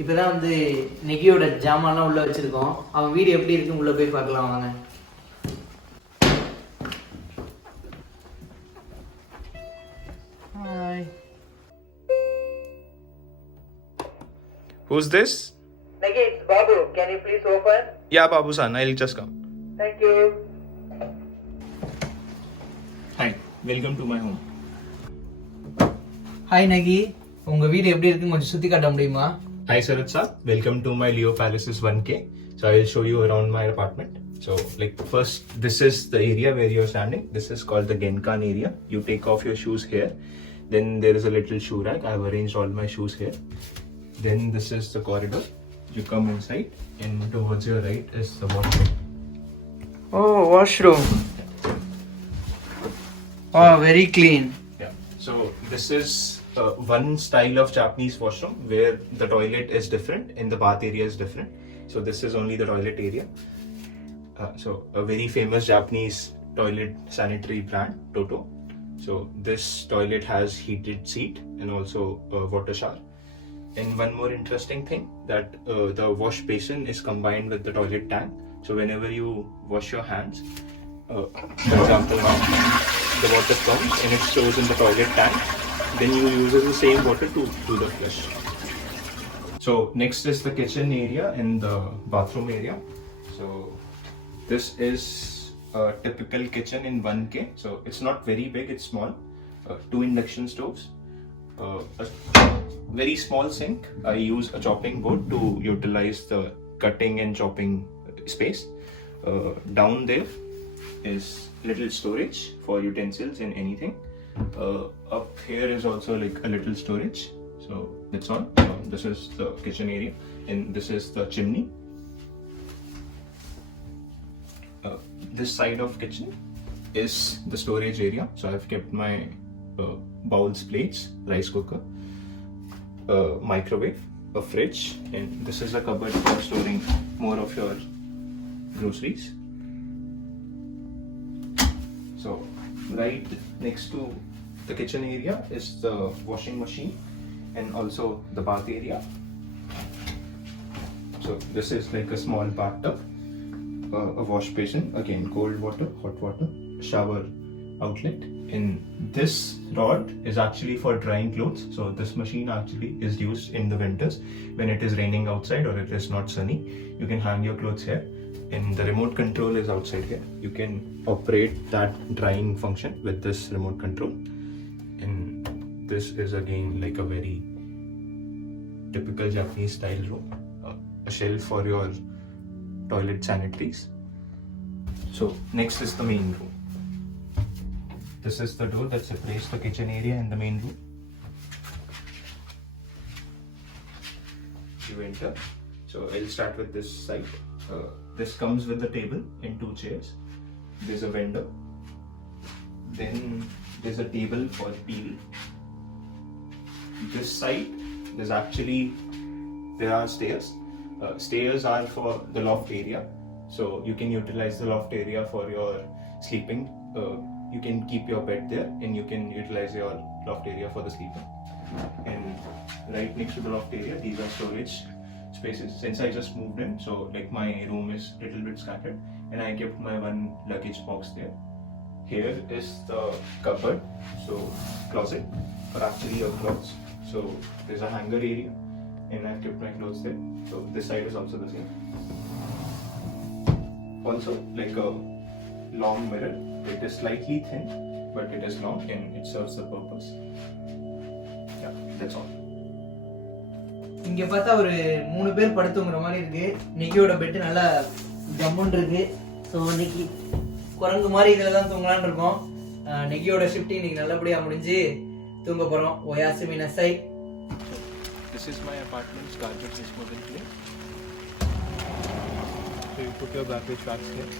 இப்போதான் வந்து நெகியோட ஜாமான்லாம் உள்ள வச்சிருக்கோம். அவன் வீடு எப்படி இருக்கு உள்ள போய் பார்க்கலாம் வாங்க. Hi. Who's this? Negi, it's Babu. Can you please open? Yeah, Babu-san, I'll just come. Thank you. Hi, welcome to my home. Hi Negi. உங்க வீடு எப்படி இருக்குன்னு கொஞ்சம் சுத்தி காட்ட முடியுமா? Hi Sarat sir, welcome to my Leo Palaces 1K. So I'll show you around my apartment. So like first, this is the area where you're standing. This is called the Genkan area. You take off your shoes here. Then there is a little shoe rack. I've arranged all my shoes here. Then this is the corridor. You come inside and towards your right is the washroom. Oh, washroom. Oh, very clean. Yeah. So this is one style of Japanese washroom where the toilet is different and the bath area is different. So this is only the toilet area. So a very famous Japanese toilet sanitary brand, Toto. So this toilet has heated seat and also a water shower. And one more interesting thing that the wash basin is combined with the toilet tank. So whenever you wash your hands, for example now, the water comes and it stores in the toilet tank. Then you use the same water to do the flush. So next is the kitchen area and the bathroom area. So this is a typical kitchen in 1K. So it's not very big, it's small. 2 induction stoves. A very small sink. I use a chopping board to utilize the cutting and chopping space. Down there is little storage for utensils and anything. Up here is also like a little storage. So that's all. So this is the kitchen area and this is the chimney. This side of kitchen is the storage area. So I've kept my bowls, plates, rice cooker, microwave, a fridge, and this is a cupboard for storing more of your groceries. So right next to the kitchen area is the washing machine and also the bath area. So this is like a small bathtub, a wash basin, again cold water, hot water, shower outlet. And this rod is actually for drying clothes. So this machine actually is used in the winters when it is raining outside or it is not sunny. You can hang your clothes here. And the remote control is outside here. You can operate that drying function with this remote control. And this is again like a very typical Japanese style room. A shelf for your toilet sanitaries. So next is the main room. This is the door that separates the kitchen area and the main room. You enter. So I'll start with this side. This comes with the table and 2 chairs. There's a vendor. Then there's a table for peel. This side, there are stairs. Stairs are for the loft area. So you can utilize the loft area for your sleeping. You can keep your bed there and you can utilize your loft area for the sleeping. And right next to the loft area, these are storage spaces. Since I just moved in, so like my room is a little bit scattered and I kept my 1 luggage box there. Here is the cupboard, so closet, or actually your clothes. So there's a hanger area and I've kept my clothes there. So this side is also the same. Also like a long mirror. It is slightly thin, but it is long and it serves the purpose. Yeah, that's all. இங்க பார்த்தா ஒரு 3 பேர் படுத்துங்கிற மாதிரி இருக்கு. நெகியோட bed நல்லா ஜம்முன்னு இருக்கு. So இன்னைக்கு குரங்கு மாதிரி இதில் தான் தூங்கலான்னு இருக்கோம். நெகியோட ஷிஃப்ட் இன்னைக்கு நல்லபடியா முடிஞ்சு தூங்க போறோம். ஒயாசுமி நசை. This is my apartment's garbage disposal place. So you put your garbage bags here.